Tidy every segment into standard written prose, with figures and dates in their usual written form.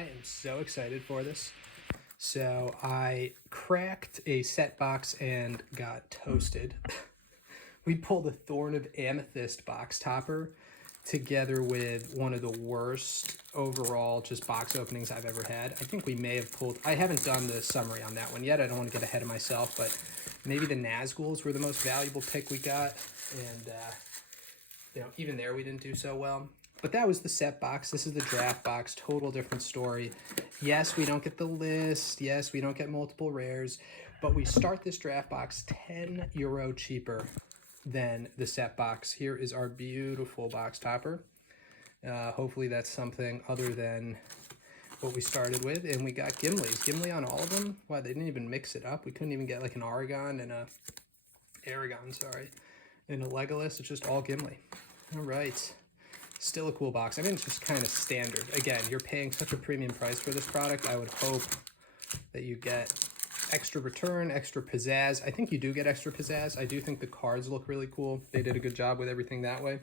I am so excited for this. So I cracked a set box and got toasted. We pulled a Thorn of Amethyst box topper together with one of the worst overall just box openings I've ever had. I think we may have pulled, I haven't done the summary on that one yet. I don't want to get ahead of myself, but maybe the Nazguls were the most valuable pick we got. And, even there we didn't do so well. But that was the set box. This is the draft box. Total different story. Yes, we don't get the list. Yes, we don't get multiple rares. But we start this draft box €10 cheaper than the set box. Here is our beautiful box topper. Hopefully that's something other than what we started with. And we got Gimlis. Gimli on all of them. Wow, they didn't even mix it up. We couldn't even get like an Aragon and a Aragon, sorry, and a Legolas. It's just all Gimli. All right. Still a cool box. I mean, it's just kind of standard. Again, you're paying such a premium price for this product. I would hope that you get extra return, extra pizzazz. I think you do get extra pizzazz. I do think the cards look really cool. They did a good job with everything that way.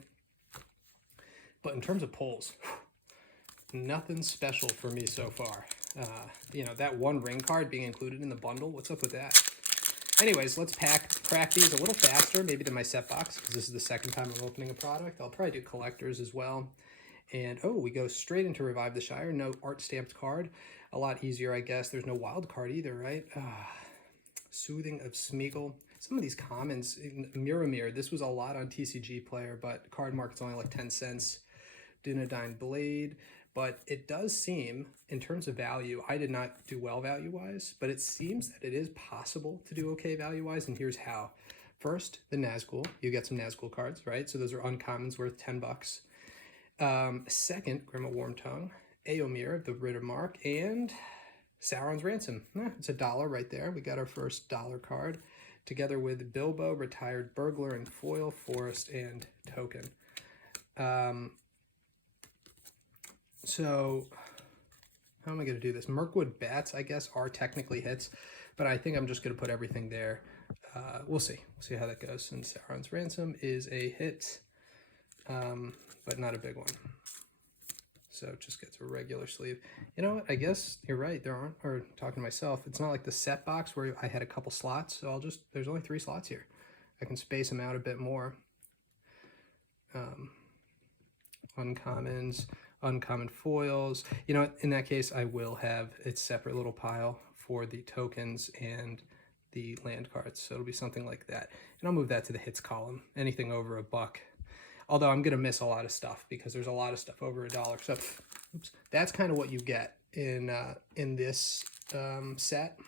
But in terms of pulls, nothing special for me so far. That one ring card being included in the bundle, what's up with that? Anyways, let's crack these a little faster, maybe than my set box, because this is the second time I'm opening a product. I'll probably do collectors as well. And, we go straight into Revive the Shire. No art stamped card. A lot easier, I guess. There's no wild card either, right? Soothing of Smeagol. Some of these commons, Miramir, this was a lot on TCG Player, but card market's only like 10 cents. Dunedain Blade. But it does seem, in terms of value, I did not do well value-wise, but it seems that it is possible to do okay value-wise, and here's how. First, the Nazgul. You get some Nazgul cards, right? So those are uncommons worth $10. Second, Grima Wormtongue, Eomir, the Ritter Mark, and Sauron's Ransom. It's $1 right there. We got our first dollar card, together with Bilbo, Retired Burglar, and Foil, Forest, and Token. So, how am I going to do this? Mirkwood Bats, I guess, are technically hits, but I think I'm just going to put everything there. We'll see. We'll see how that goes. And Sauron's Ransom is a hit, but not a big one. So it just gets a regular sleeve. You know what? I guess you're right. There aren't, or talking to myself, it's not like the set box where I had a couple slots, so there's only 3 slots here. I can space them out a bit more. Uncommons. Uncommon foils. In that case, I will have its separate little pile for the tokens and the land cards. So it'll be something like that. And I'll move that to the hits column. Anything over $1. Although I'm going to miss a lot of stuff because there's a lot of stuff over $1. So that's kind of what you get in this set,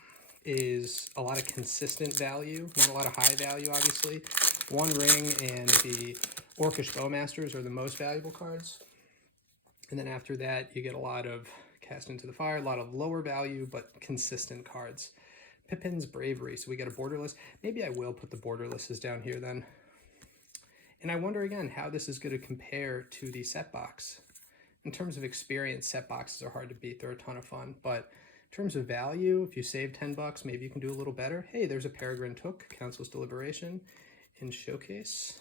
is a lot of consistent value, not a lot of high value, obviously. One ring and the Orcish Bowmasters are the most valuable cards. And then after that, you get a lot of Cast into the Fire, a lot of lower value, but consistent cards. Pippin's Bravery. So we get a borderless. Maybe I will put the borderlesses down here then. And I wonder again how this is going to compare to the set box. In terms of experience, set boxes are hard to beat. They're a ton of fun. But in terms of value, if you save $10, maybe you can do a little better. Hey, there's a Peregrine Took, Council's Deliberation, in Showcase.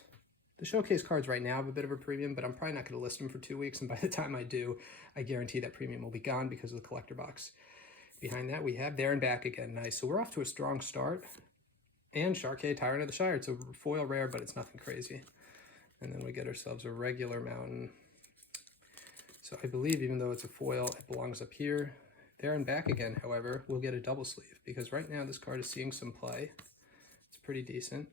The Showcase cards right now have a bit of a premium, but I'm probably not going to list them for 2 weeks, and by the time I do, I guarantee that premium will be gone because of the collector box. Behind that, we have There and Back again. Nice. So we're off to a strong start. And Sharkey, Tyrant of the Shire. It's a foil rare, but it's nothing crazy. And then we get ourselves a regular Mountain. So I believe, even though it's a foil, it belongs up here. There and Back again, however, we'll get a double sleeve, because right now this card is seeing some play. It's pretty decent.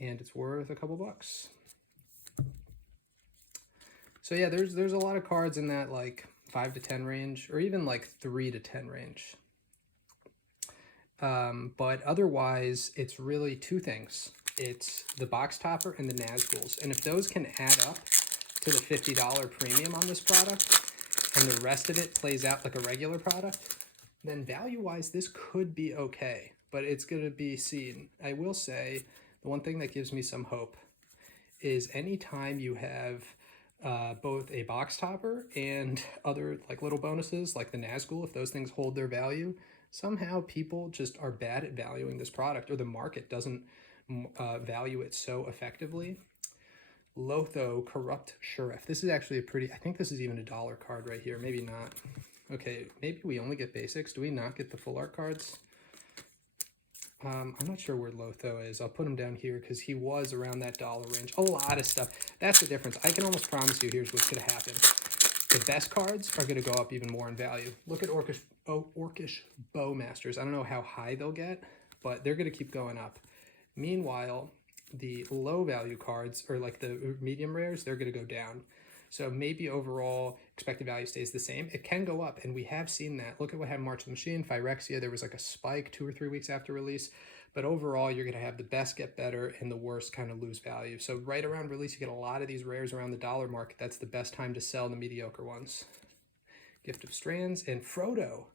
And it's worth a couple bucks. So yeah, there's a lot of cards in that like 5 to 10 range, or even like 3 to 10 range. But otherwise, it's really 2 things. It's the box topper and the Nazguls. And if those can add up to the $50 premium on this product, and the rest of it plays out like a regular product, then value-wise, this could be okay. But it's going to be seen. I will say, the one thing that gives me some hope is anytime you have both a box topper and other like little bonuses like the Nazgul, if those things hold their value, somehow people just are bad at valuing this product, or the market doesn't value it so effectively. Lotho, Corrupt Sheriff. This is actually a pretty, I think this is even a dollar card right here. Maybe not. Okay, maybe we only get basics. Do we not get the full art cards? I'm not sure where Lotho is. I'll put him down here because he was around that dollar range. A lot of stuff. That's the difference. I can almost promise you here's what's going to happen. The best cards are going to go up even more in value. Look at Orcish Bowmasters. I don't know how high they'll get, but they're going to keep going up. Meanwhile, the low value cards, or like the medium rares, they're going to go down. So maybe overall expected value stays the same. It can go up, and we have seen that. Look at what happened March of the Machine, Phyrexia. There was like a spike 2 or 3 weeks after release. But overall, you're going to have the best get better and the worst kind of lose value. So right around release, you get a lot of these rares around the dollar mark. That's the best time to sell the mediocre ones. Gift of Strands and Frodo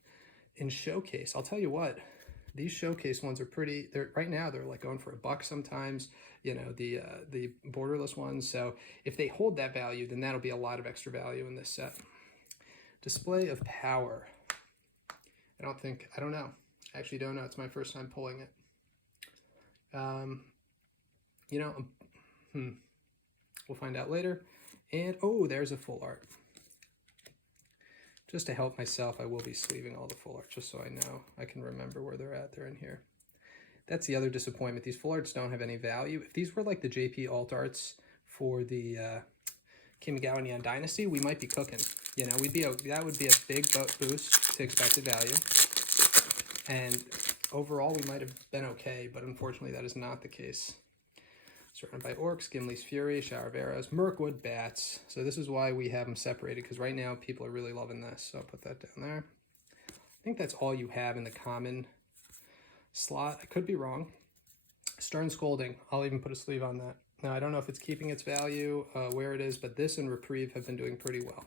in Showcase. I'll tell you what, these Showcase ones are pretty, right now they're like going for $1 sometimes, you know, the borderless ones. So if they hold that value, then that'll be a lot of extra value in this set. Display of Power. I don't know. I actually don't know. It's my first time pulling it. You know, we'll find out later. And, oh, there's a full art. Just to help myself, I will be sleeving all the full art, just so I know. I can remember where they're at. They're in here. That's the other disappointment. These full arts don't have any value. If these were like the JP alt arts for the Kamigawa Dynasty, we might be cooking. You know, that would be a big boost to expected value. And overall, we might have been okay, but unfortunately, that is not the case. Surrounded by Orcs, Gimli's Fury, Shower of Arrows, Mirkwood Bats. So this is why we have them separated, because right now people are really loving this. So I'll put that down there. I think that's all you have in the common slot. I could be wrong. Stern Scolding. I'll even put a sleeve on that. Now, I don't know if it's keeping its value, where it is, but this and Reprieve have been doing pretty well.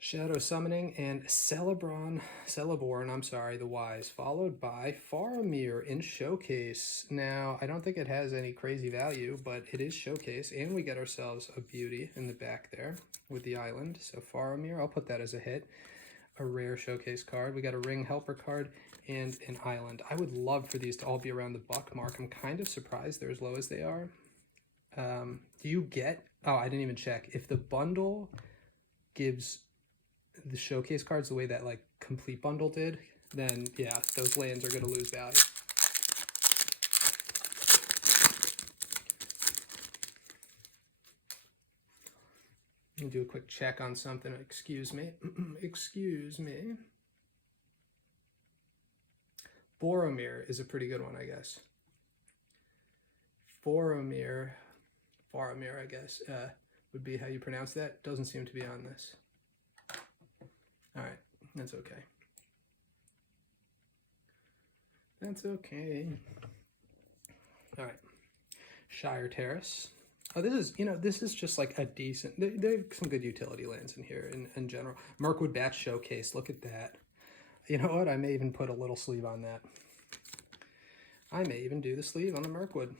Shadow Summoning and Celeborn, the Wise, followed by Faramir in Showcase. Now, I don't think it has any crazy value, but it is Showcase, and we get ourselves a beauty in the back there with the island. So Faramir, I'll put that as a hit. A rare Showcase card. We got a Ring Helper card and an island. I would love for these to all be around the $1 mark. I'm kind of surprised they're as low as they are. Do you get... Oh, I didn't even check. If the bundle gives the Showcase cards the way that like Complete Bundle did, then yeah, those lands are going to lose value. Let me do a quick check on something. Excuse me. Excuse me. Boromir is a pretty good one, I guess. Faramir, I guess, would be how you pronounce that. Doesn't seem to be on this. All right, that's okay. That's okay. All right, Shire Terrace. Oh, this is just like a decent, there are some good utility lands in here in general. Mirkwood Bat Showcase, look at that. You know what, I may even put a little sleeve on that. I may even do the sleeve on the Mirkwood.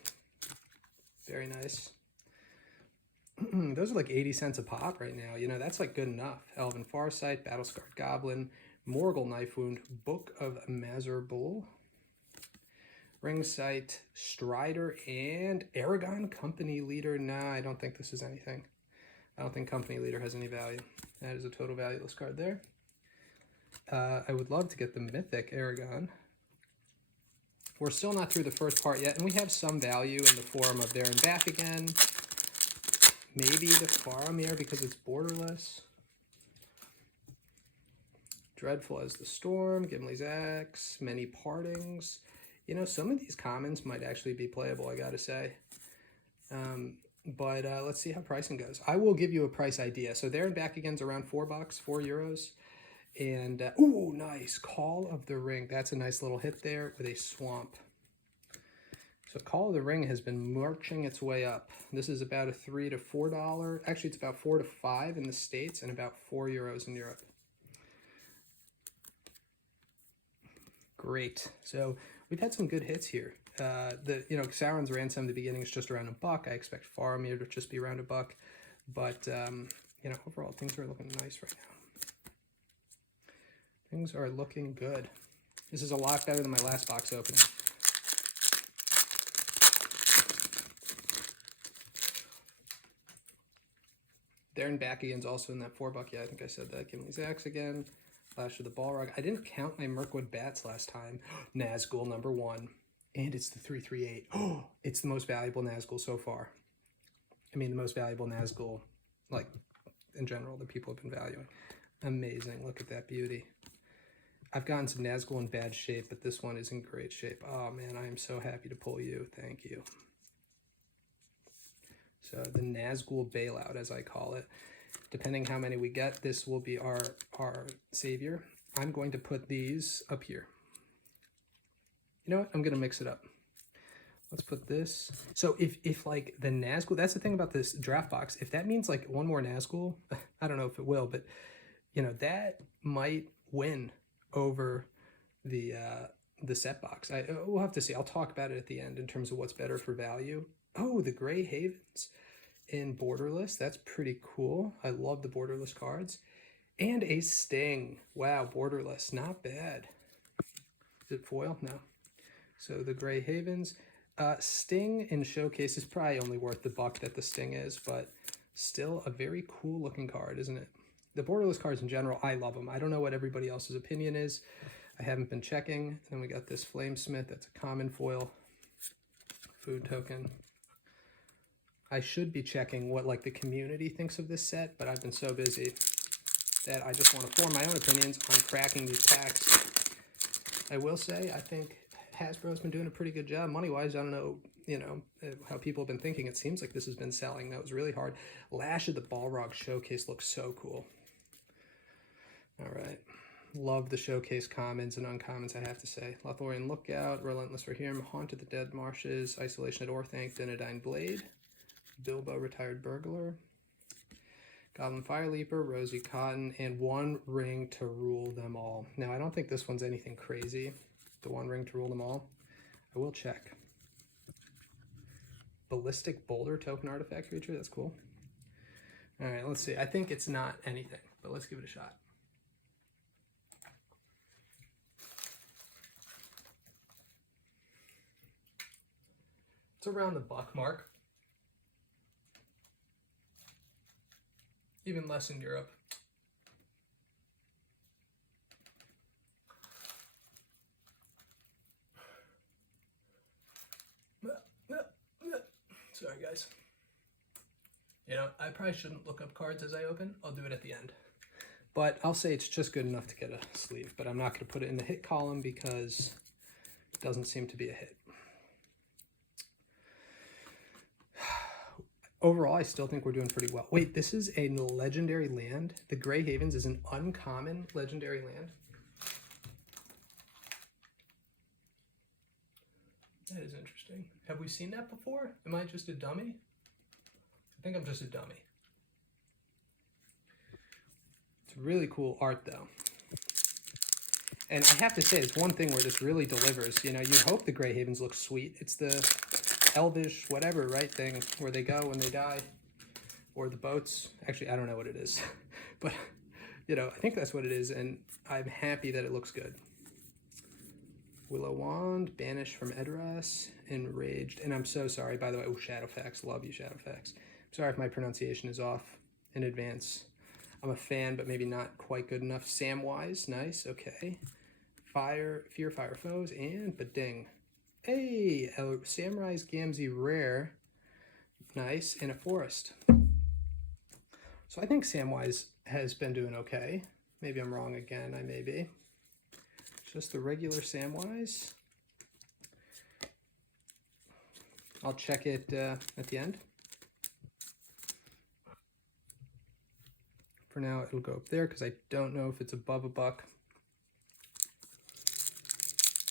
Very nice. Those are like 80 cents a pop right now. You know, that's like good enough. Elven Farsight, Battle-Scarred Goblin, Morgul Knife Wound, Book of Mazarbul, Ringsight, Strider, and Aragon Company Leader. Nah, I don't think this is anything. I don't think Company Leader has any value. That is a total valueless card there. I would love to get the Mythic Aragon. We're still not through the first part yet, and we have some value in the form of There and Back Again. Maybe the Faramir because it's borderless. Dreadful as the Storm, Gimli's Axe, Many Partings. You know, some of these commons might actually be playable, I gotta say. But let's see how pricing goes. I will give you a price idea. So There and Back Again's around $4, €4. And, ooh, nice. Call of the Ring. That's a nice little hit there with a swamp. So Call of the Ring has been marching its way up. This is about a $3 to $4. Actually, it's about 4 to 5 in the States and about €4 in Europe. Great. So we've had some good hits here. Sauron's Ransom, the beginning is just around $1. I expect Faramir to just be around $1. But, overall, things are looking nice right now. Things are looking good. This is a lot better than my last box opening. Darren back again's also in that $4. Yeah, I think I said that. Gimli's Axe again. Flash of the Balrog. I didn't count my Mirkwood Bats last time. Nazgul #1. And it's the 338. Oh, it's the most valuable Nazgul so far. I mean, the most valuable Nazgul, like, in general, that people have been valuing. Amazing. Look at that beauty. I've gotten some Nazgul in bad shape, but this one is in great shape. Oh, man, I am so happy to pull you. Thank you. So the Nazgul bailout, as I call it. Depending how many we get, this will be our savior. I'm going to put these up here. You know what? I'm going to mix it up. Let's put this. So if like the Nazgul, that's the thing about this draft box. If that means like one more Nazgul, I don't know if it will, but you know, that might win over the set box. We'll have to see. I'll talk about it at the end in terms of what's better for value. Oh, the Grey Havens in Borderless. That's pretty cool. I love the Borderless cards. And a Sting. Wow, Borderless. Not bad. Is it foil? No. So the Grey Havens. Sting in Showcase is probably only worth the $1 that the Sting is, but still a very cool looking card, isn't it? The Borderless cards in general, I love them. I don't know what everybody else's opinion is. I haven't been checking. And then we got this Flamesmith. That's a common foil. Food token. I should be checking what like the community thinks of this set, but I've been so busy that I just want to form my own opinions on cracking these packs. I will say, I think Hasbro's been doing a pretty good job money-wise. I don't know, you know, how people have been thinking. It seems like this has been selling. That was really hard. Lash of the Balrog Showcase looks so cool. All right. Love the Showcase commons and uncommons, I have to say. Lothlorien Lookout, Relentless for Him, Haunt of the Dead Marshes, Isolation at Orthanc, Denodyne Blade, Bilbo Retired Burglar, Goblin Fireleaper, Rosy Cotton, and One Ring to Rule Them All. Now, I don't think this one's anything crazy. The One Ring to Rule Them All. I will check. Ballistic Boulder Token Artifact Creature. That's cool. All right, let's see. I think it's not anything, but let's give it a shot. It's around the $1 mark. Even less in Europe. Sorry, guys. You know, I probably shouldn't look up cards as I open. I'll do it at the end. But I'll say it's just good enough to get a sleeve. But I'm not going to put it in the hit column because it doesn't seem to be a hit. Overall, I still think we're doing pretty well. Wait, this is a legendary land. The Grey Havens is an uncommon legendary land. That is interesting. Have we seen that before? Am I just a dummy? I think I'm just a dummy. It's really cool art, though. And I have to say, it's one thing where this really delivers. You know, you hope the Grey Havens look sweet. It's the elvish whatever, right, thing where they go when they die. Or the boats. Actually, I don't know what it is. But, you know, I think that's what it is, and I'm happy that it looks good. Willow Wand, Banished from Edras, Enraged, and I'm so sorry, by the way. Oh, Shadowfax, love you, Shadowfax. Sorry if my pronunciation is off in advance. I'm a fan, but maybe not quite good enough. Samwise, nice, okay. Fear Fire Foes, and Bading. Hey, a Samurai's Gamzee rare, nice, in a forest. So I think Samwise has been doing okay. Maybe I'm wrong again, I may be. Just the regular Samwise. I'll check it at the end. For now, it'll go up there because I don't know if it's above $1.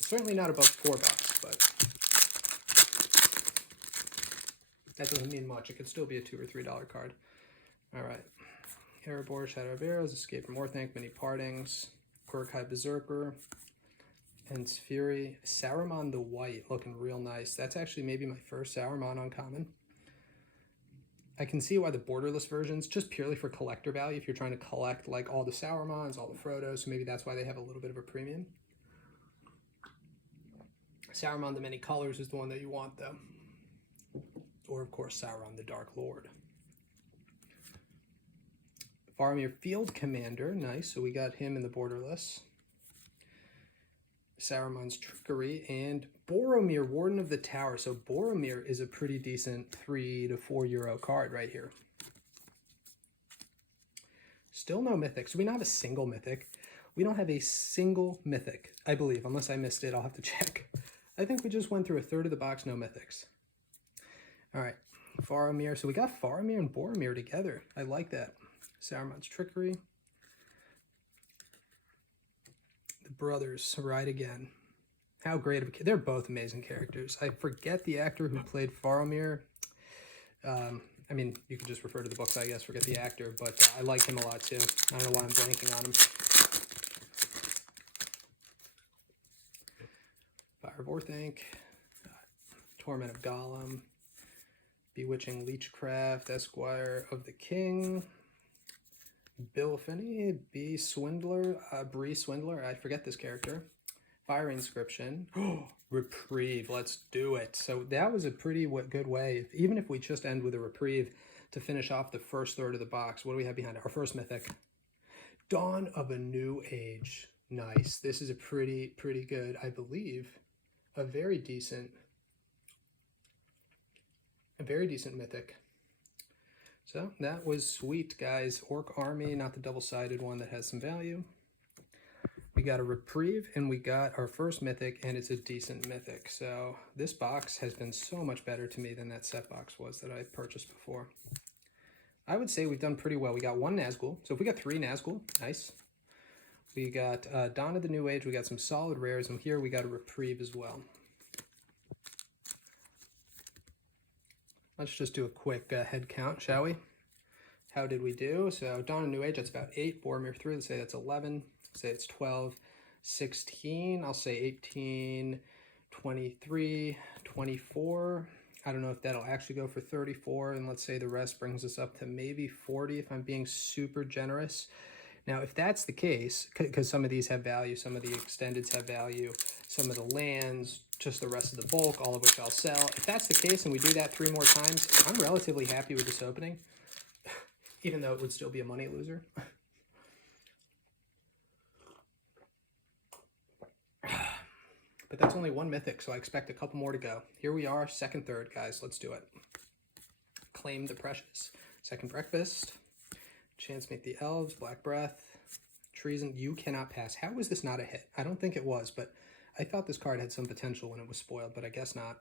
Certainly not above $4, but that doesn't mean much. It could still be a $2 or $3 card. All right. Erebor, Shadow of Arrows, Escape from Orthanc, Many Partings, Quirkhide Berserker, and Fury. Saruman the White, looking real nice. That's actually maybe my first Saruman uncommon. I can see why the borderless versions, just purely for collector value, if you're trying to collect like all the Sarumans, all the Frodos, so maybe that's why they have a little bit of a premium. Saruman the Many Colors is the one that you want, though. Or, of course, Sauron the Dark Lord. Faramir Field Commander, nice. So we got him in the borderless. Saruman's Trickery, and Boromir, Warden of the Tower. So Boromir is a pretty decent €3 to €4 card right here. Still no mythics. Do we not have a single mythic? We don't have a single mythic, I believe. Unless I missed it, I'll have to check. I think we just went through a third of the box, no mythics. All right, Faramir. So we got Faramir and Boromir together. I like that. Saruman's Trickery. The brothers ride again. How great of a... They're both amazing characters. I forget the actor who played Faramir. I mean, you could just refer to the books, I guess, forget the actor, but I like him a lot, too. I don't know why I'm blanking on him. Fire of Orthanc, Torment of Gollum, Bewitching Leechcraft, Esquire of the King, Bill Finney, Bree Swindler, I forget this character, Fire Inscription, Reprieve, let's do it. So that was a pretty good way, even if we just end with a Reprieve, to finish off the first third of the box. What do we have behind it? Our first mythic. Dawn of a New Age. Nice. This is a pretty good, I believe, a very decent mythic. So that was sweet, guys. Orc Army, not the double-sided one that has some value. We got a Reprieve, and we got our first mythic, and it's a decent mythic. So this box has been so much better to me than that set box was that I purchased before. I would say we've done pretty well. We got one Nazgul. So if we got 3 Nazgul, nice. We got Dawn of the New Age. We got some solid rares, and here we got a Reprieve as well. Let's just do a quick head count, shall we? How did we do? So Dawn of the New Age, that's about 8. Boromir 3, let's say that's 11. Say it's 12, 16, I'll say 18, 23, 24. I don't know if that'll actually go for 34, and let's say the rest brings us up to maybe 40 if I'm being super generous. Now, if that's the case, because some of these have value, some of the extendeds have value, some of the lands, just the rest of the bulk, all of which I'll sell. If that's the case and we do that 3 more times, I'm relatively happy with this opening, even though it would still be a money loser. But that's only one mythic, so I expect a couple more to go. Here we are, second, third, guys. Let's do it. Claim the Precious. Second Breakfast. Chance Make the Elves. Black Breath. Treason. You Cannot Pass. How was this not a hit? I don't think it was, but I thought this card had some potential when it was spoiled, but I guess not.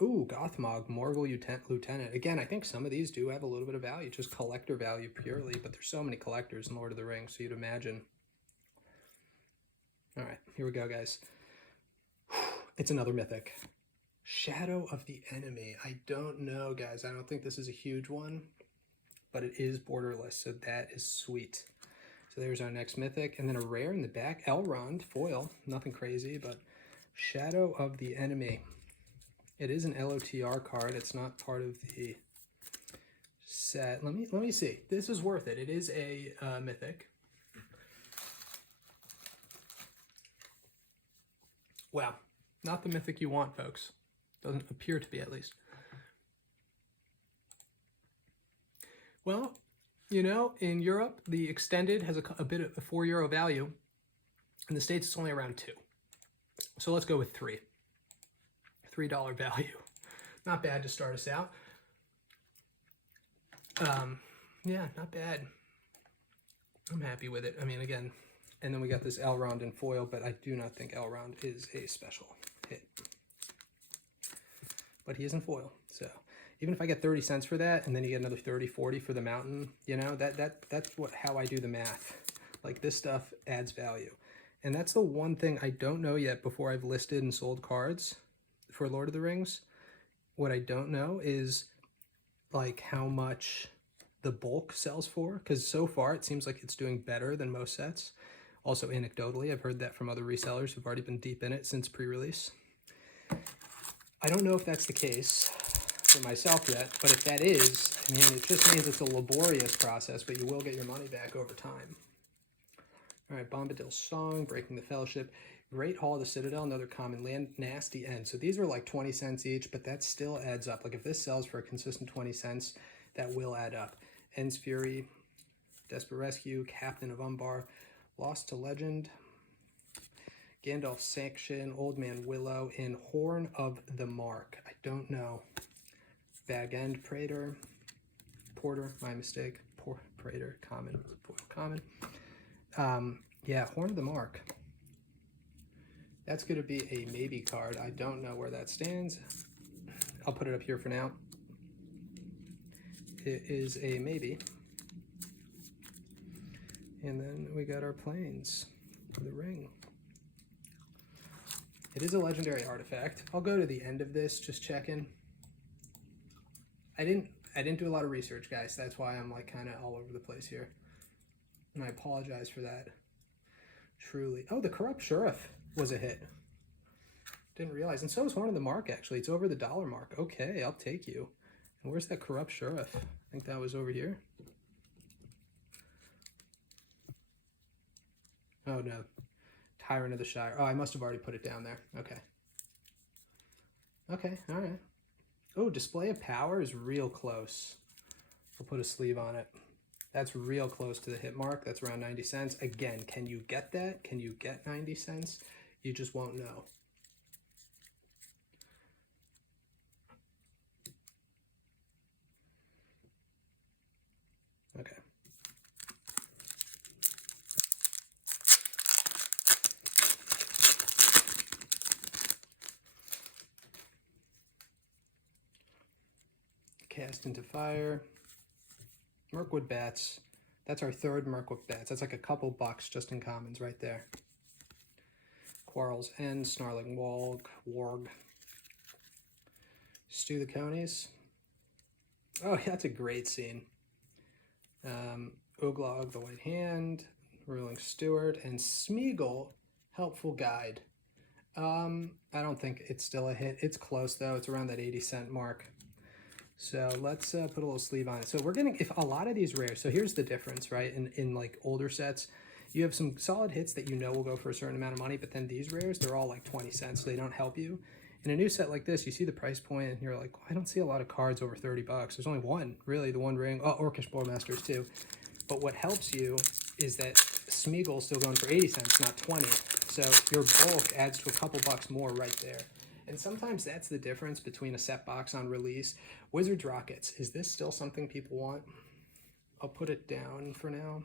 Ooh, Gothmog. Morgul Lieutenant. Again, I think some of these do have a little bit of value, just collector value purely, but there's so many collectors in Lord of the Rings, so you'd imagine. All right, here we go, guys. It's another mythic. Shadow of the Enemy. I don't know, guys. I don't think this is a huge one, but it is borderless, so that is sweet. So there's our next mythic, and then a rare in the back. Elrond, foil. Nothing crazy, but Shadow of the Enemy. It is an LOTR card. It's not part of the set. Let me see. This is worth it. It is a mythic. Wow, not the mythic you want, folks. Doesn't appear to be, at least. Well, you know, in Europe, the extended has a bit of a €4 value. In the States, it's only around 2. So let's go with 3. $3 value. Not bad to start us out. Yeah, not bad. I'm happy with it. I mean, again... And then we got this Elrond in foil, but I do not think Elrond is a special hit. But he is in foil, so even if I get 30 cents for that, and then you get another 30, 40 for the mountain, you know, that's how I do the math. Like, this stuff adds value. And that's the one thing I don't know yet before I've listed and sold cards for Lord of the Rings. What I don't know is, like, how much the bulk sells for, because so far it seems like it's doing better than most sets. Also, anecdotally, I've heard that from other resellers who've already been deep in it since pre-release. I don't know if that's the case for myself yet, but if that is, I mean, it just means it's a laborious process, but you will get your money back over time. All right, Bombadil's Song, Breaking the Fellowship, Great Hall of the Citadel, another common land, Nasty End. So these are like 20 cents each, but that still adds up. Like, if this sells for a consistent 20 cents, that will add up. End's Fury, Desperate Rescue, Captain of Umbar, Lost to Legend, Gandalf's Sanction, Old Man Willow, and Horn of the Mark. I don't know. Bag End Praetor, Porter, my mistake. Praetor, common, foil common. Yeah, Horn of the Mark. That's going to be a maybe card. I don't know where that stands. I'll put it up here for now. It is a maybe. And then we got our planes. The ring. It is a legendary artifact. I'll go to the end of this, just checking. I didn't do a lot of research, guys. That's why I'm like kind of all over the place here. And I apologize for that. Truly. Oh, the Corrupt Sheriff was a hit. Didn't realize. And so is Horn of the Mark, actually. It's over the $1 mark. Okay, I'll take you. And where's that Corrupt Sheriff? I think that was over here. Oh, no. Tyrant of the Shire. Oh, I must have already put it down there. Okay. Okay, all right. Oh, Display of Power is real close. I'll put a sleeve on it. That's real close to the hit mark. That's around 90 cents. Again, can you get that? Can you get 90 cents? You just won't know. Okay. Cast into Fire. Mirkwood Bats. That's our third Mirkwood Bats. That's like a couple bucks just in commons right there. Quarrel's End, Snarling Warg. Stew the Conies. Oh, yeah, that's a great scene. Uglog, the White Hand, Ruling Steward, and Smeagol, Helpful Guide. I don't think it's still a hit. It's close, though. It's around that 80-cent mark. So let's put a little sleeve on it. So we're getting, if a lot of these rares, so here's the difference, right? In like older sets, you have some solid hits that you know will go for a certain amount of money, but then these rares, they're all like 20 cents, so they don't help you. In a new set like this, you see the price point and you're like, I don't see a lot of cards over 30 bucks. There's only one, really, the One Ring. Oh, Orcish Bowmasters too. But what helps you is that Smeagol's still going for 80 cents, not 20. So your bulk adds to a couple bucks more right there. And sometimes that's the difference between a set box on release. Wizards Rockets, is this still something people want? I'll put it down for now.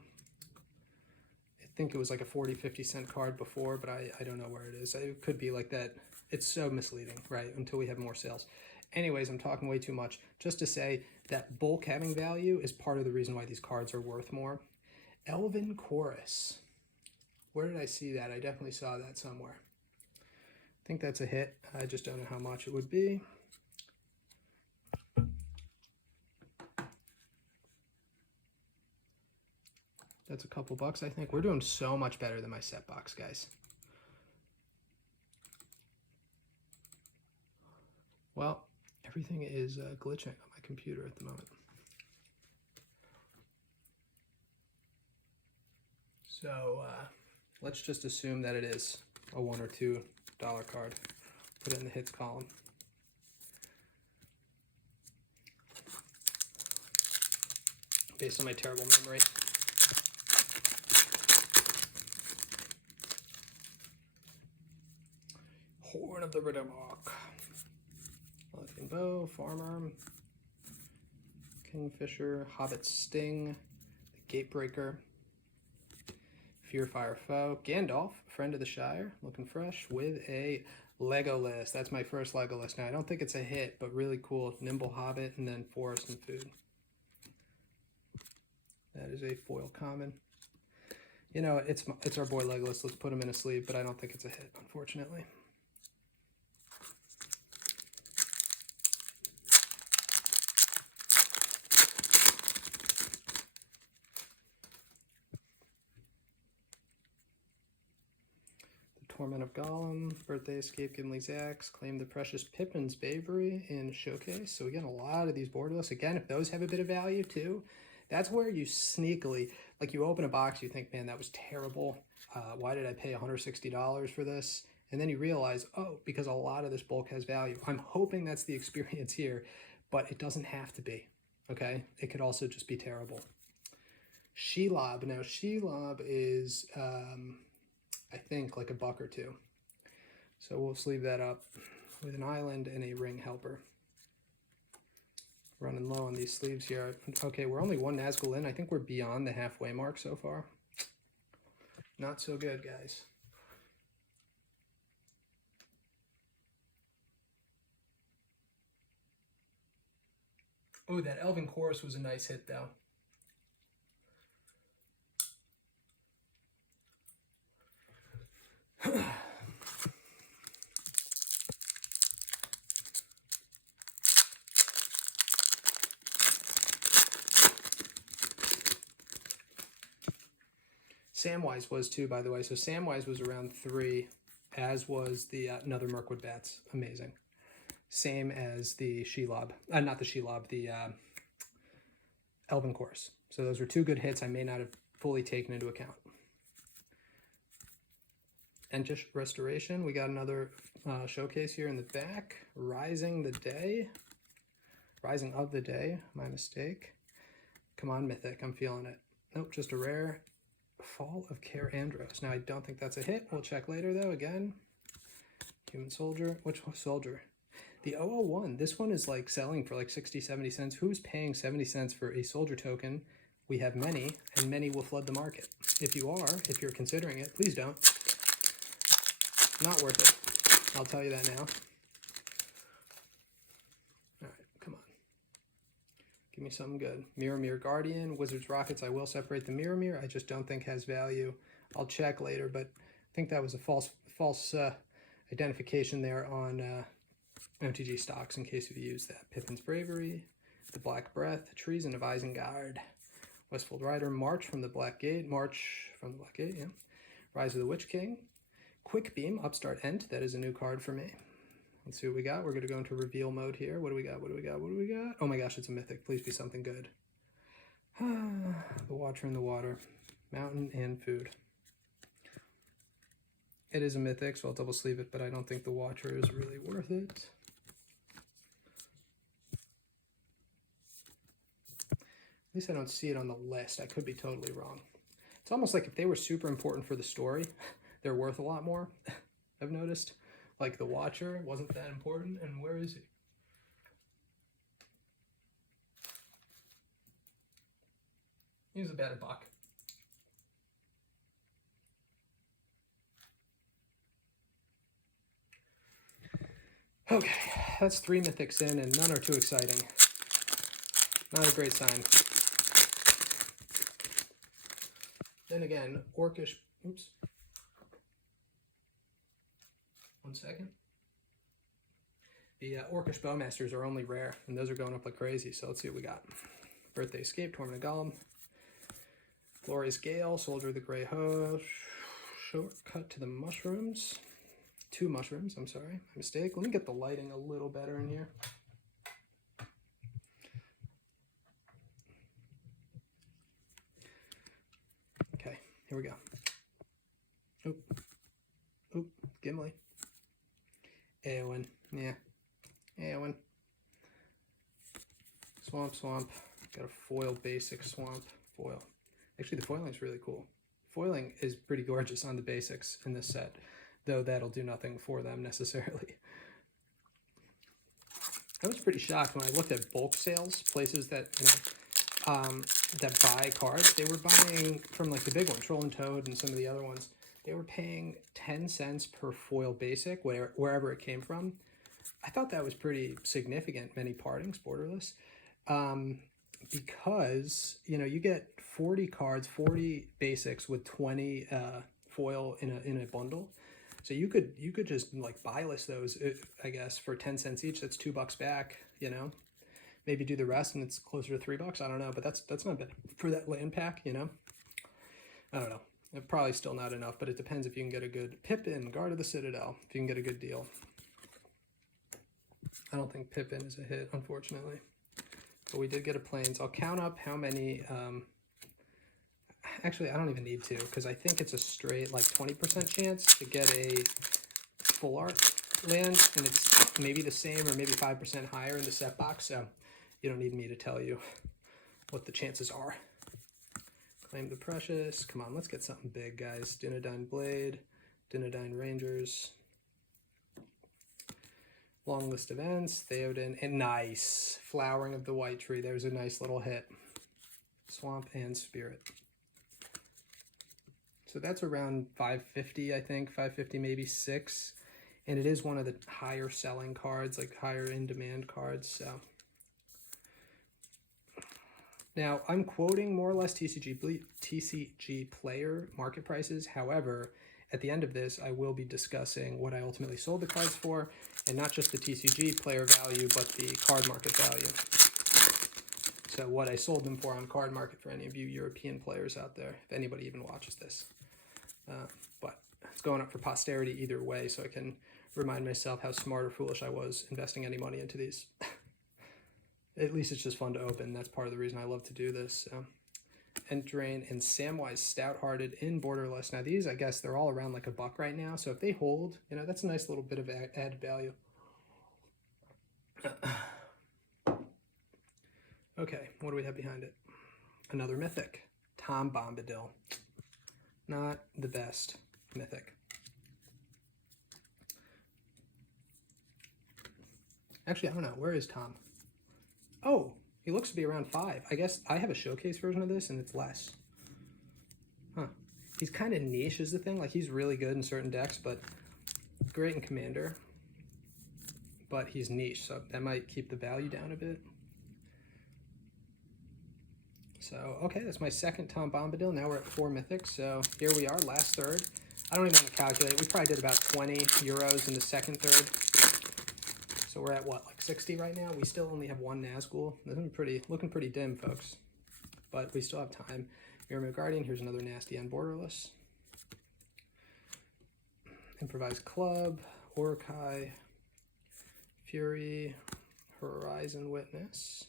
I think it was like a 40, 50 cent card before, but I don't know where it is. It could be like that. It's so misleading, right? Until we have more sales. Anyways, I'm talking way too much. Just to say that bulk having value is part of the reason why these cards are worth more. Elven Chorus. Where did I see that? I definitely saw that somewhere. I think that's a hit. I just don't know how much it would be. That's a couple bucks, I think. We're doing so much better than my set box, guys. Well, everything is glitching on my computer at the moment. So let's just assume that it is a $1 or $2 card. Put it in the hits column. Based on my terrible memory. Horn of the Riddermark. Lothian Bow, Farmer, Kingfisher, Hobbit Sting, the Gatebreaker, Fearfire Foe, Gandalf, Friend of the Shire, looking fresh, with a Legolas. That's my first Legolas. Now, I don't think it's a hit, but really cool. Nimble Hobbit, and then Forest and Food. That is a foil common. You know, it's our boy Legolas. Let's put him in a sleeve, but I don't think it's a hit, unfortunately. Torment of Gollum, Birthday Escape, Gimli's Axe, Claim the Precious Pippin's Bravery in Showcase. So we get a lot of these borderless. Again, if those have a bit of value too, that's where you sneakily, like you open a box, you think, man, that was terrible. Why did I pay $160 for this? And then you realize, oh, because a lot of this bulk has value. I'm hoping that's the experience here, but it doesn't have to be, okay? It could also just be terrible. Shelob. Now, Shelob is, I think, like a buck or two. So we'll sleeve that up with an island and a ring helper. Running low on these sleeves here. Okay, we're only one Nazgul in. I think we're beyond the halfway mark so far. Not so good, guys. Oh, that Elven Chorus was a nice hit, though. Samwise was too, by the way. So Samwise was around 3, as was the another Mirkwood Bats. Amazing. Same as the Shelob. Not the Shelob, the Elven Chorus. So those were 2 good hits I may not have fully taken into account. And just Restoration. We got another showcase here in the back. Rising of the Day. My mistake. Come on, Mythic. I'm feeling it. Nope, just a rare. Fall of Care Andros. Now, I don't think that's a hit. We'll check later, though, again. Human Soldier. Which soldier? The 001. This one is, like, selling for, like, 60, 70 cents. Who's paying 70 cents for a soldier token? We have many, and many will flood the market. If you're considering it, please don't. Not worth it. I'll tell you that now. All right, come on. Give me something good. Mirror Guardian, Wizards Rockets. I will separate the Mirror. I just don't think has value. I'll check later, but I think that was a false identification there on MTG stocks in case you use that. Pippin's Bravery, the Black Breath, Treason of Isengard, Westfold Rider, March from the Black Gate, yeah. Rise of the Witch King, Quick Beam, Upstart Ent. That is a new card for me. Let's see what we got. We're going to go into reveal mode here. What do we got? Oh my gosh, it's a mythic. Please be something good. The Watcher in the Water. Mountain and Food. It is a mythic, so I'll double sleeve it, but I don't think the Watcher is really worth it. At least I don't see it on the list. I could be totally wrong. It's almost like if they were super important for the story, they're worth a lot more, I've noticed. Like the Watcher wasn't that important, and where is he? He's about a buck. Okay, that's 3 mythics in, and none are too exciting. Not a great sign. Then again, Orcish... Oops. 1 second. The Orcish Bowmasters are only rare, and those are going up like crazy, so let's see what we got. Birthday Escape, Torment of Golem, Glorious Gale, Soldier of the Grey Host, Shortcut to the Mushrooms. 2 mushrooms, I'm sorry, my mistake. Let me get the lighting a little better in here. Okay, here we go. Oop, Gimli. Eowyn, yeah, Eowyn. Swamp. Got a foil basic swamp foil. Actually, the foiling is really cool. Foiling is pretty gorgeous on the basics in this set, though that'll do nothing for them necessarily. I was pretty shocked when I looked at bulk sales, places that, that buy cards. They were buying from like the big ones, Troll and Toad and some of the other ones. They were paying 10 cents per foil basic, wherever it came from. I thought that was pretty significant, many partings, borderless. Because, you get 40 cards, 40 basics with 20 foil in a bundle. So you could just like buy list those, I guess, for 10 cents each. That's $2 back, Maybe do the rest and it's closer to $3. I don't know, but that's not bad for that land pack, I don't know. Probably still not enough, but it depends if you can get a good Pippin, Guard of the Citadel, if you can get a good deal. I don't think Pippin is a hit, unfortunately. But we did get a Plains. I'll count up how many... actually, I don't even need to, because I think it's a straight, like, 20% chance to get a full art land, and it's maybe the same or maybe 5% higher in the set box, so you don't need me to tell you what the chances are. Claim the Precious. Come on, let's get something big, guys. Dynodine Blade, Dynodine Rangers. Long List Events, Theoden, and nice. Flowering of the White Tree. There's a nice little hit. Swamp and Spirit. So that's around 550, I think. 550, maybe 6. And it is one of the higher selling cards, like higher in demand cards. So now I'm quoting more or less TCG player market prices. However, at the end of this, I will be discussing what I ultimately sold the cards for, and not just the TCG player value, but the card market value. So what I sold them for on card market for any of you European players out there, if anybody even watches this. But it's going up for posterity either way, so I can remind myself how smart or foolish I was investing any money into these. At least it's just fun to open. That's part of the reason I love to do this. So. Endrain and Samwise Stout-Hearted in Borderless. Now these, I guess, they're all around like $1 right now. So if they hold, you know, that's a nice little bit of added value. Okay, what do we have behind it? Another Mythic. Tom Bombadil. Not the best Mythic. Actually, I don't know. Where is Tom? Oh, he looks to be around 5. I guess I have a showcase version of this, and it's less. Huh. He's kind of niche is the thing. Like, he's really good in certain decks, but great in Commander. But he's niche, so that might keep the value down a bit. So, okay, that's my second Tom Bombadil. Now we're at 4 Mythics, so here we are, last third. I don't even want to calculate. We probably did about 20 euros in the second third. So we're at, what, like 60 right now? We still only have 1 Nazgul. This is looking pretty dim, folks. But we still have time. Mirror Guardian, here's another nasty on Borderless. Improvised Club, Orkai, Fury, Horizon Witness,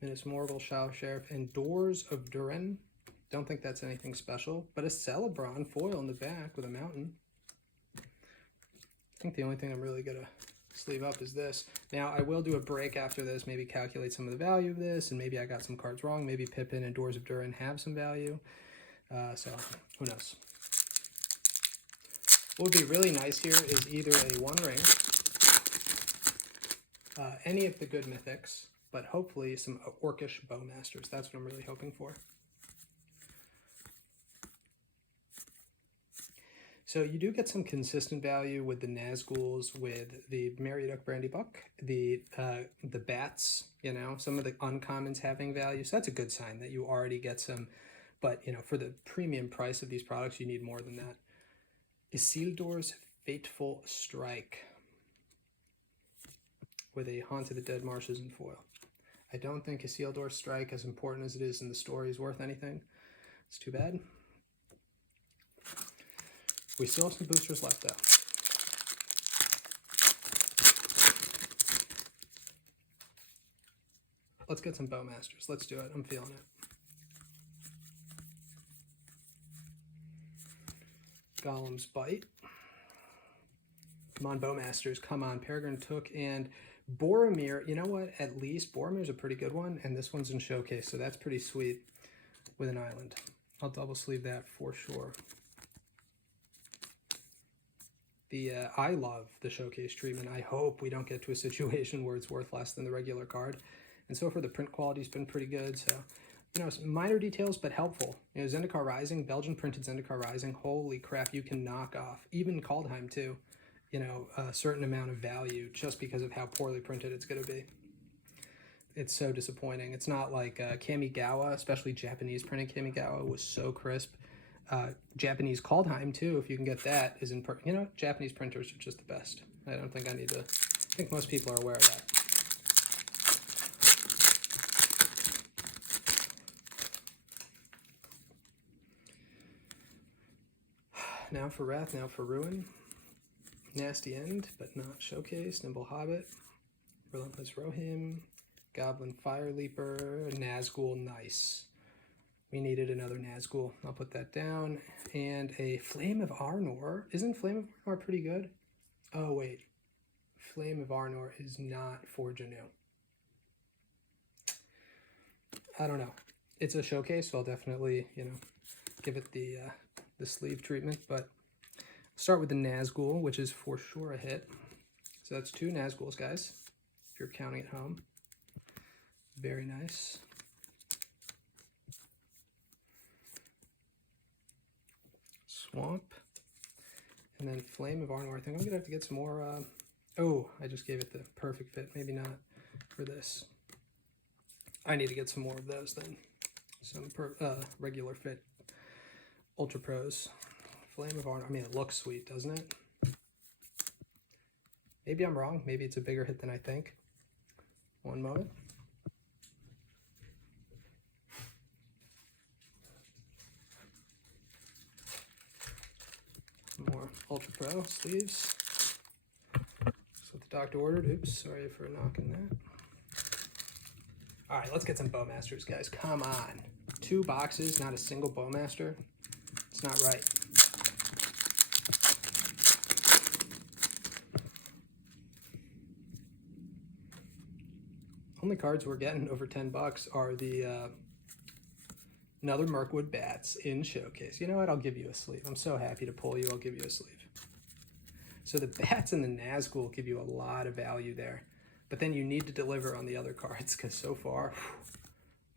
Minas Morgul, Shadow Sheriff, and Doors of Durin. Don't think that's anything special, but a Celebron foil in the back with a mountain. I think the only thing I'm really gonna sleeve up is this. Now, I will do a break after this, maybe calculate some of the value of this, and maybe I got some cards wrong. Maybe Pippin and Doors of Durin have some value. So, who knows? What would be really nice here is either a One Ring, any of the good Mythics, but hopefully some Orcish Bowmasters. That's what I'm really hoping for. So you do get some consistent value with the Nazguls, with the Meriadoc Brandybuck, the bats, you know, some of the uncommons having value. So that's a good sign that you already get some, but, you know, for the premium price of these products, you need more than that. Isildur's Fateful Strike with a Haunt of the Dead Marshes in foil. I don't think Isildur's Strike, as important as it is in the story, is worth anything. It's too bad. We still have some boosters left, though. Let's get some Bowmasters. Let's do it. I'm feeling it. Golem's Bite. Come on, Bowmasters. Come on. Peregrine Took and Boromir. You know what? At least Boromir's a pretty good one, and this one's in Showcase, so that's pretty sweet with an island. I'll double sleeve that for sure. I love the Showcase treatment. I hope we don't get to a situation where it's worth less than the regular card. And so far, the print quality's been pretty good. So, you know, some minor details, but helpful. You know, Zendikar Rising, Belgian printed Zendikar Rising. Holy crap, you can knock off, even Kaldheim too, you know, a certain amount of value just because of how poorly printed it's going to be. It's so disappointing. It's not like Kamigawa, especially Japanese printed Kamigawa, was so crisp. Japanese Kaldheim too, if you can get that, is in, you know, Japanese printers are just the best. I don't think I need to, I think most people are aware of that. Now for Wrath, now for Ruin. Nasty End, but not Showcase. Nimble Hobbit. Relentless Rohim. Goblin Fire Leaper. Nazgul, nice. We needed another Nazgul. I'll put that down. And a Flame of Arnor. Isn't Flame of Arnor pretty good? Oh, wait. Flame of Arnor is not for Janu. I don't know. it's a showcase, so I'll definitely, you know, give it the sleeve treatment. But I'll start with the Nazgul, which is for sure a hit. So that's 2 Nazguls, guys, if you're counting at home. Very nice. Swamp. And then Flame of Arnor. I think I'm going to have to get some more... oh, I just gave it the perfect fit. Maybe not for this. I need to get some more of those then. Some regular fit Ultra Pros. Flame of Arnor. I mean, it looks sweet, doesn't it? Maybe I'm wrong. Maybe it's a bigger hit than I think. One moment. More Ultra Pro sleeves. That's what the doctor ordered. Oops, sorry for knocking that. All right, let's get some Bowmasters, guys. Come on. 2 boxes, not a single Bowmaster. It's not right. Only cards we're getting over 10 bucks are the another Mirkwood Bats in showcase. You know what? I'll give you a sleeve. I'm so happy to pull you. I'll give you a sleeve. So the Bats and the Nazgul give you a lot of value there. But then you need to deliver on the other cards, because so far,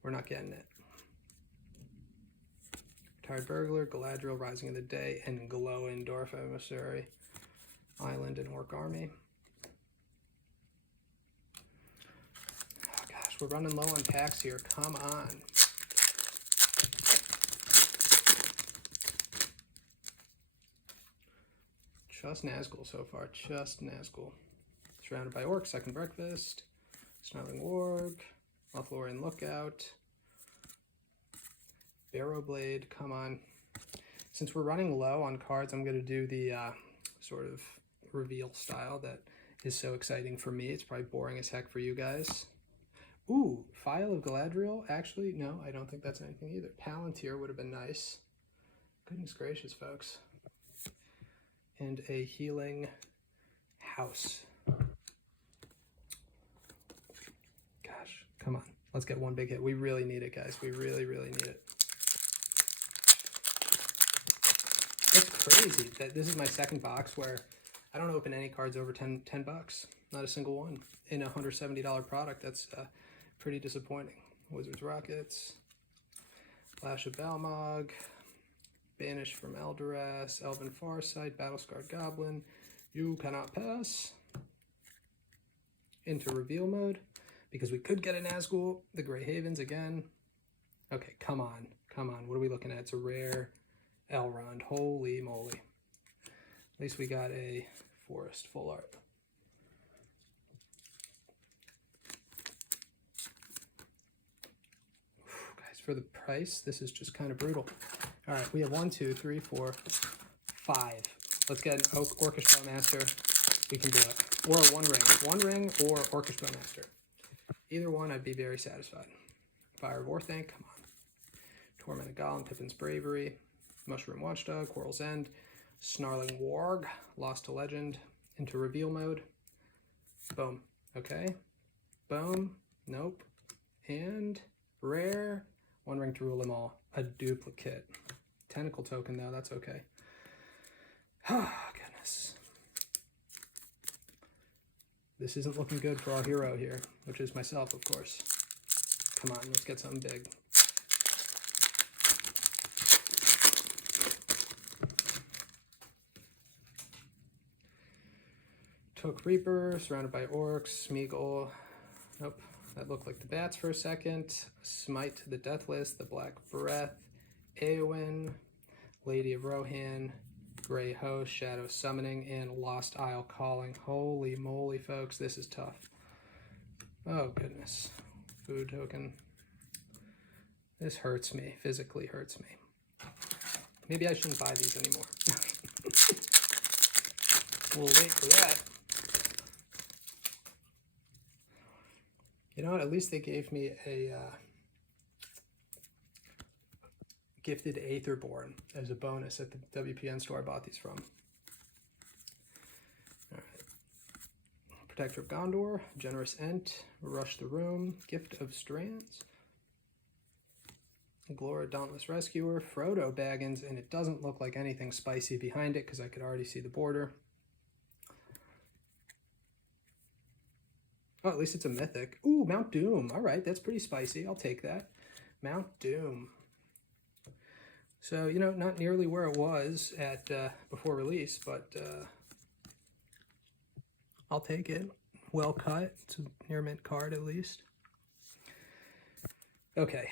we're not getting it. Retired Burglar, Galadriel, Rising of the Day, and Glow-in-Dwarf Emissary, Island, and Orc Army. Oh gosh, we're running low on packs here. Come on. Just Nazgul so far, just Nazgul. Surrounded by Orcs, Second Breakfast, Snarling Warg, Lothlorien Lookout, Barrowblade, come on. Since we're running low on cards, I'm going to do the sort of reveal style that is so exciting for me. It's probably boring as heck for you guys. Ooh, Phial of Galadriel? Actually, no, I don't think that's anything either. Palantir would have been nice. Goodness gracious, folks. And a Healing House. Gosh, come on. Let's get one big hit. We really need it, guys. We really, really need it. It's crazy that this is my second box where I don't open any cards over 10 bucks. Not a single one. In a $170 product, that's pretty disappointing. Wizards Rockets, Flash of Balmog, Banished from Eldoras, Elven Farsight, Battle-Scarred Goblin, You Cannot Pass. Into reveal mode, because we could get a Nazgul, the Grey Havens again. Okay, come on, come on. What are we looking at? It's a rare Elrond. Holy moly. At least we got a Forest full art. Guys, for the price, this is just kind of brutal. All right, we have 1, 2, 3, 4, 5. Let's get an Orcish Bowmaster. We can do it. Or a One Ring. One Ring or Orcish Bowmaster. Either one, I'd be very satisfied. Fire of Orthanc, come on. Torment of Gollum, Pippin's Bravery, Mushroom Watchdog, Quarrel's End, Snarling Warg, Lost to Legend, into reveal mode. Boom. Okay. Boom. Nope. And rare. One Ring to rule them all. A duplicate. Tentacle token, though. That's okay. Oh, goodness. This isn't looking good for our hero here, which is myself, of course. Come on, let's get something big. Took Reaper, surrounded by Orcs, Smeagol. Nope, that looked like the Bats for a second. Smite the Deathless, the Black Breath, Eowyn, Lady of Rohan, Grey Host, Shadow Summoning, and Lost Isle Calling. Holy moly, folks, this is tough. Oh, goodness. Food token. This hurts me, physically hurts me. Maybe I shouldn't buy these anymore. We'll wait for that. You know what, at least they gave me a gifted Aetherborn as a bonus at the WPN store I bought these from. All right. Protector of Gondor, Generous Ent, Rush the Room, Gift of Strands. Glora Dauntless Rescuer, Frodo Baggins, and it doesn't look like anything spicy behind it because I could already see the border. Oh, at least it's a mythic. Ooh, Mount Doom. All right, that's pretty spicy. I'll take that. Mount Doom. So, you know, not nearly where it was at before release, but I'll take it. Well cut. It's a near mint card at least. Okay,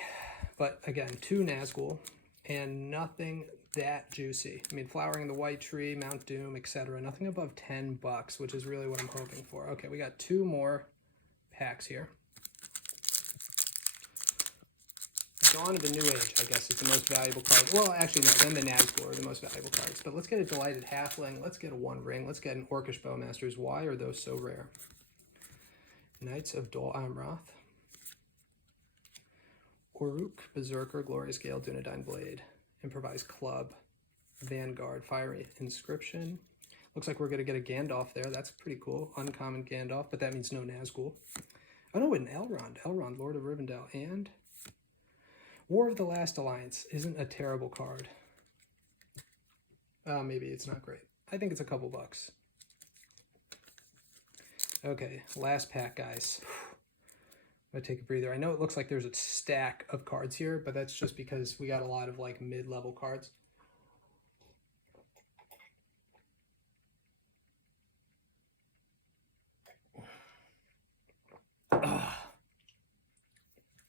but again, 2 Nazgul and nothing that juicy. I mean, Flowering the White Tree, Mount Doom, etc. Nothing above $10, which is really what I'm hoping for. Okay, we got 2 more packs here. Dawn of the New Age, I guess, is the most valuable card. Well, actually, no, then the Nazgul are the most valuable cards. But let's get a Delighted Halfling. Let's get a One Ring. Let's get an Orcish Bowmasters. Why are those so rare? Knights of Dol Amroth. Uruk, Berserker, Glorious Gale, Dunedain Blade. Improvised Club. Vanguard, Fiery Inscription. Looks like we're going to get a Gandalf there. That's pretty cool. Uncommon Gandalf, but that means no Nazgul. Oh no, an Elrond. Elrond, Lord of Rivendell. And War of the Last Alliance isn't a terrible card. Maybe it's not great. I think it's a couple bucks. Okay, last pack, guys. I'm gonna take a breather. I know it looks like there's a stack of cards here, but that's just because we got a lot of like mid-level cards.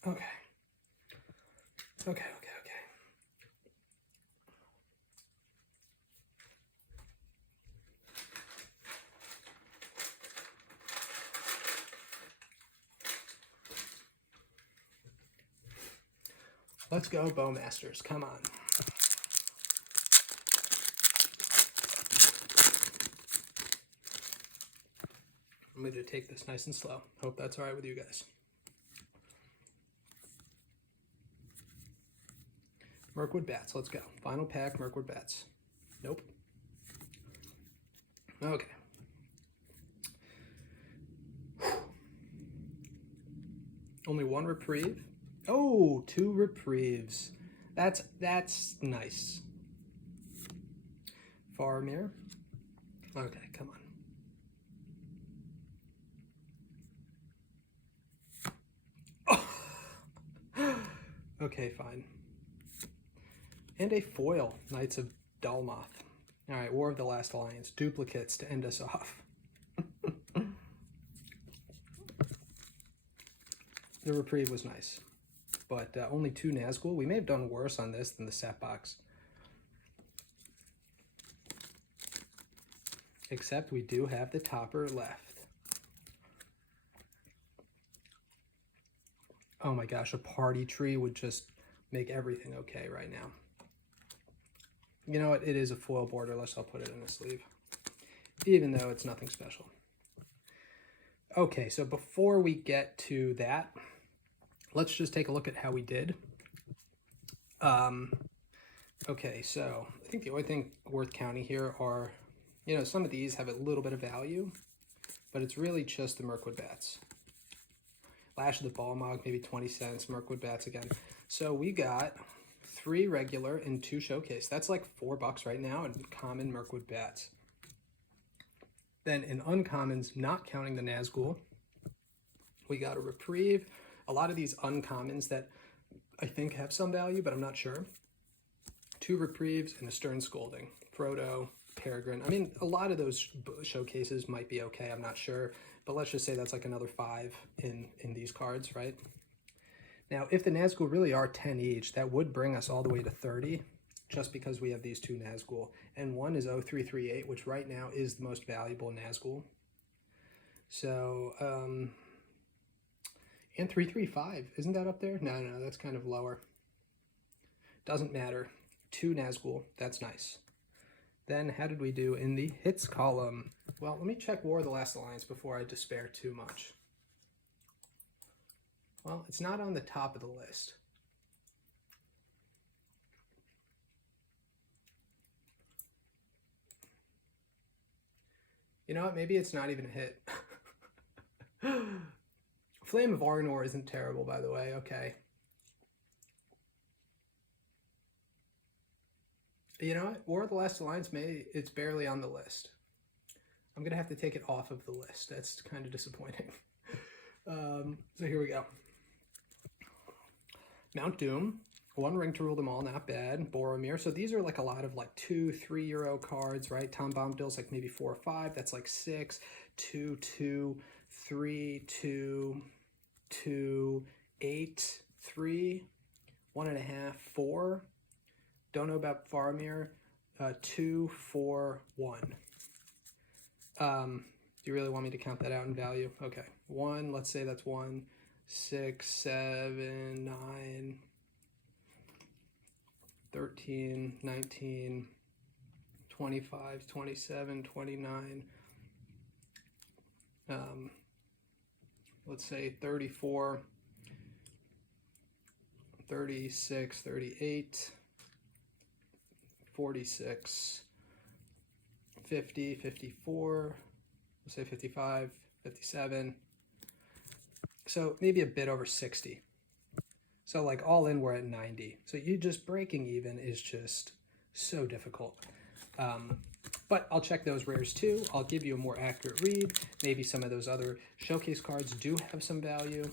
Okay. Okay. Let's go, Bowmasters. Come on. I'm going to take this nice and slow. Hope that's all right with you guys. Mirkwood Bats. Let's go. Final pack, Mirkwood Bats. Nope. Okay. Only 1 reprieve. Oh, 2 reprieves. That's nice. Faramir. Okay, come on. Oh. Okay, fine. And a foil, Knights of Dalmoth. All right, War of the Last Alliance. Duplicates to end us off. The reprieve was nice. But only 2 Nazgul. We may have done worse on this than the set box. Except we do have the topper left. Oh my gosh, a party tree would just make everything okay right now. You know what? It is a foil borderless. I'll put it in a sleeve. Even though it's nothing special. Okay, so before we get to that, let's just take a look at how we did. Okay, so I think the only thing worth counting here are, you know, some of these have a little bit of value, but it's really just the Mirkwood Bats. Lash of the Balmog, maybe 20 cents, Mirkwood Bats again. So we got 3 regular and 2 showcase. That's like $4 right now in common Mirkwood Bats. Then in uncommons, not counting the Nazgul, we got a reprieve. A lot of these uncommons that I think have some value, but I'm not sure. 2 reprieves and a Stern Scolding. Frodo, Peregrine. I mean, a lot of those showcases might be okay. I'm not sure. But let's just say that's like another 5 in these cards, right? Now, if the Nazgul really are 10 each, that would bring us all the way to 30, just because we have these 2 Nazgul. And one is 0338, which right now is the most valuable Nazgul. So, and 335, isn't that up there? No, that's kind of lower. Doesn't matter. 2 Nazgul, that's nice. Then how did we do in the hits column? Well, let me check War of the Last Alliance before I despair too much. Well, it's not on the top of the list. You know what? Maybe it's not even a hit. Flame of Arnor isn't terrible, by the way. Okay. You know what? War of the Last Alliance, it's barely on the list. I'm going to have to take it off of the list. That's kind of disappointing. So here we go. Mount Doom. 1 ring to rule them all, not bad. Boromir. So these are like a lot of like 2, 3 euro cards, right? Tom Bombadil's like maybe 4 or 5. That's like 6, 2, 2, 3, 2, 2, 8, 3, 1.5, 4. Don't know about Faramir. 2, 4, 1. Do you really want me to count that out in value? Okay. 1, let's say that's 1, 6, 7, 9, 13, 19, 25, 27, 29. Let's say 34, 36, 38, 46, 50, 54, let's say 55, 57. So maybe a bit over 60. So like all in, we're at 90. So you just breaking even is just so difficult. But I'll check those rares too. I'll give you a more accurate read. Maybe some of those other showcase cards do have some value.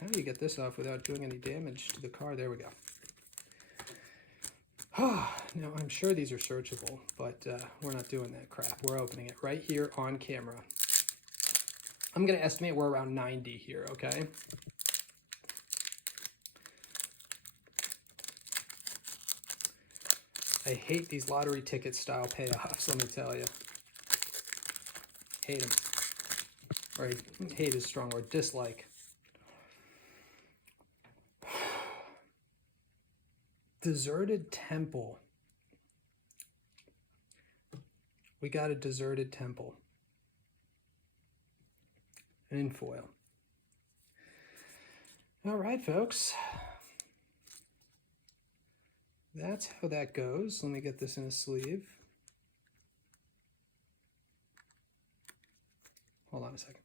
How do you get this off without doing any damage to the card? There we go. Now, I'm sure these are searchable, but we're not doing that crap. We're opening it right here on camera. I'm going to estimate we're around 90 here, okay? I hate these lottery ticket style payoffs, let me tell you. Hate them. Or hate is a strong word. Dislike. Deserted Temple. We got a Deserted Temple. In foil. All right, folks. That's how that goes. Let me get this in a sleeve. Hold on a second.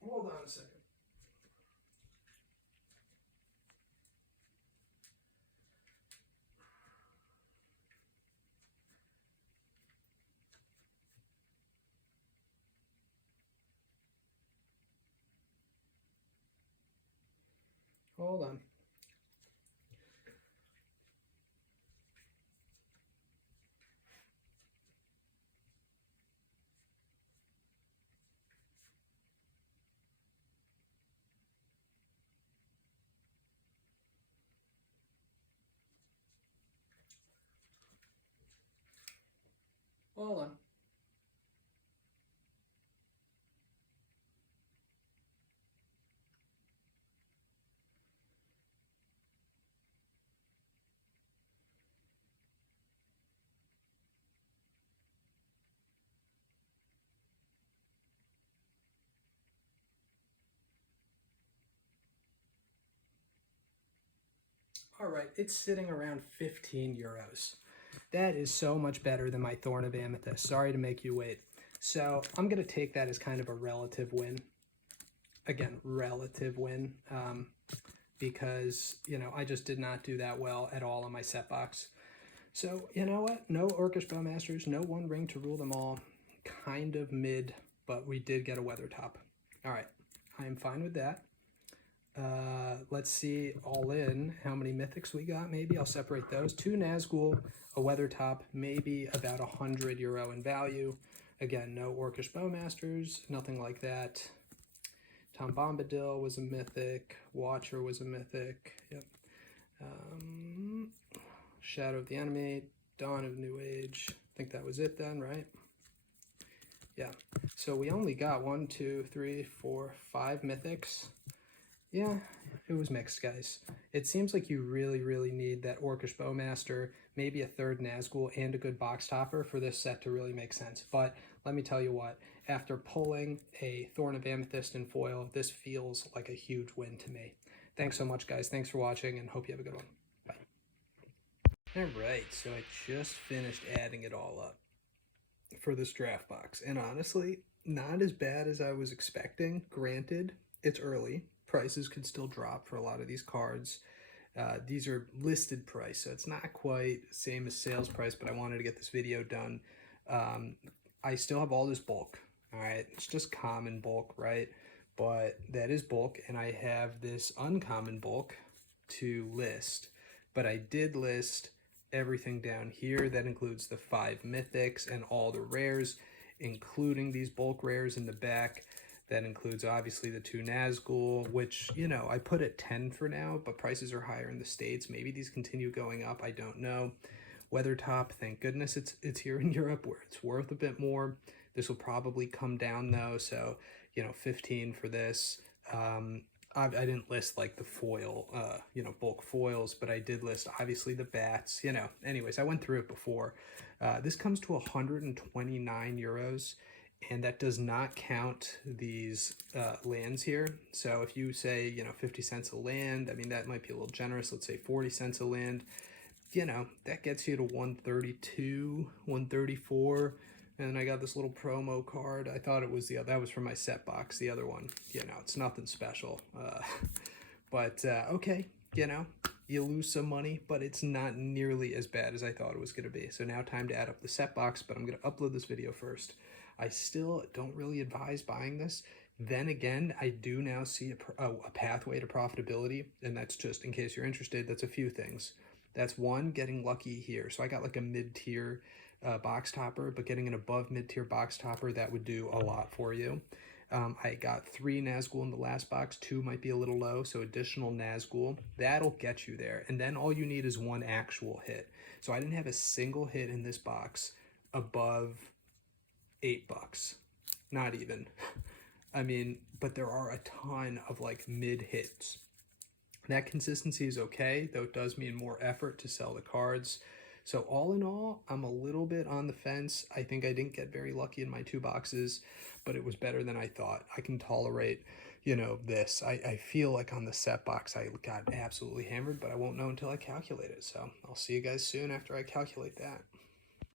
Hold on a second. Hold on. Hold on. All right, it's sitting around 15 euros. That is so much better than my Thorn of Amethyst. Sorry to make you wait. So I'm going to take that as kind of a relative win. Again, relative win. Because, you know, I just did not do that well at all on my set box. So, you know what? No Orcish Bowmasters, no 1 ring to rule them all. Kind of mid, but we did get a Weathertop. All right, I am fine with that. Let's see all in how many mythics we got. Maybe I'll separate those. 2 Nazgul, a Weathertop, maybe about 100 euro in value. Again, no Orcish Bowmasters, nothing like that. Tom Bombadil was a mythic. Watcher was a mythic. Yep. Shadow of the Enemy, Dawn of New Age. I think that was it then, right? Yeah. So we only got 1, 2, 3, 4, 5 mythics. Yeah, it was mixed, guys. It seems like you really, really need that Orcish Bowmaster, maybe a 3rd Nazgul, and a good box topper for this set to really make sense. But let me tell you what, after pulling a Thorn of Amethyst in foil, this feels like a huge win to me. Thanks so much, guys. Thanks for watching, and hope you have a good one. Bye. All right, so I just finished adding it all up for this draft box. And honestly, Not as bad as I was expecting. Granted, it's early. Prices could still drop for a lot of these cards. These are listed price, so it's not quite same as sales price, but I wanted to get this video done. Um, I still have all this bulk, all right? It's just common bulk, right? But that is bulk, and I have this uncommon bulk to list. But I did list everything down here. That includes the 5 mythics and all the rares, including these bulk rares in the back. That includes obviously the 2 Nazgul, which, you know, I put at 10 for now, but prices are higher in the States. Maybe these continue going up. I don't know. Weathertop, thank goodness it's here in Europe where it's worth a bit more. This will probably come down though, so, you know, 15 for this. I didn't list like the foil, you know, bulk foils, but I did list obviously the bats, you know. Anyways, I went through it before. This comes to 129 euros, and that does not count these lands here. So if you say, you know, 50 cents a land, I mean, that might be a little generous. Let's say 40 cents a land, you know, that gets you to 132, 134. And then I got this little promo card. I thought it was that was from my set box. The other one, you know, it's nothing special. But okay, you know, you lose some money, but it's not nearly as bad as I thought it was going to be. So now time to add up the set box, but I'm going to upload this video first. I still don't really advise buying this. Then again, I do now see a pathway to profitability, and that's just in case you're interested. That's a few things. That's one, getting lucky here. So I got like a mid-tier box topper, but getting an above mid-tier box topper, that would do a lot for you. I got 3 Nazgul in the last box. 2 might be a little low, so additional Nazgul. That'll get you there. And then all you need is 1 actual hit. So I didn't have a single hit in this box above $8. Not even. I mean, but there are a ton of like mid hits. That consistency is okay, though it does mean more effort to sell the cards. So all in all, I'm a little bit on the fence. I think I didn't get very lucky in my 2 boxes, but it was better than I thought. I can tolerate, you know, this. I feel like on the set box I got absolutely hammered, but I won't know until I calculate it. So I'll see you guys soon after I calculate that.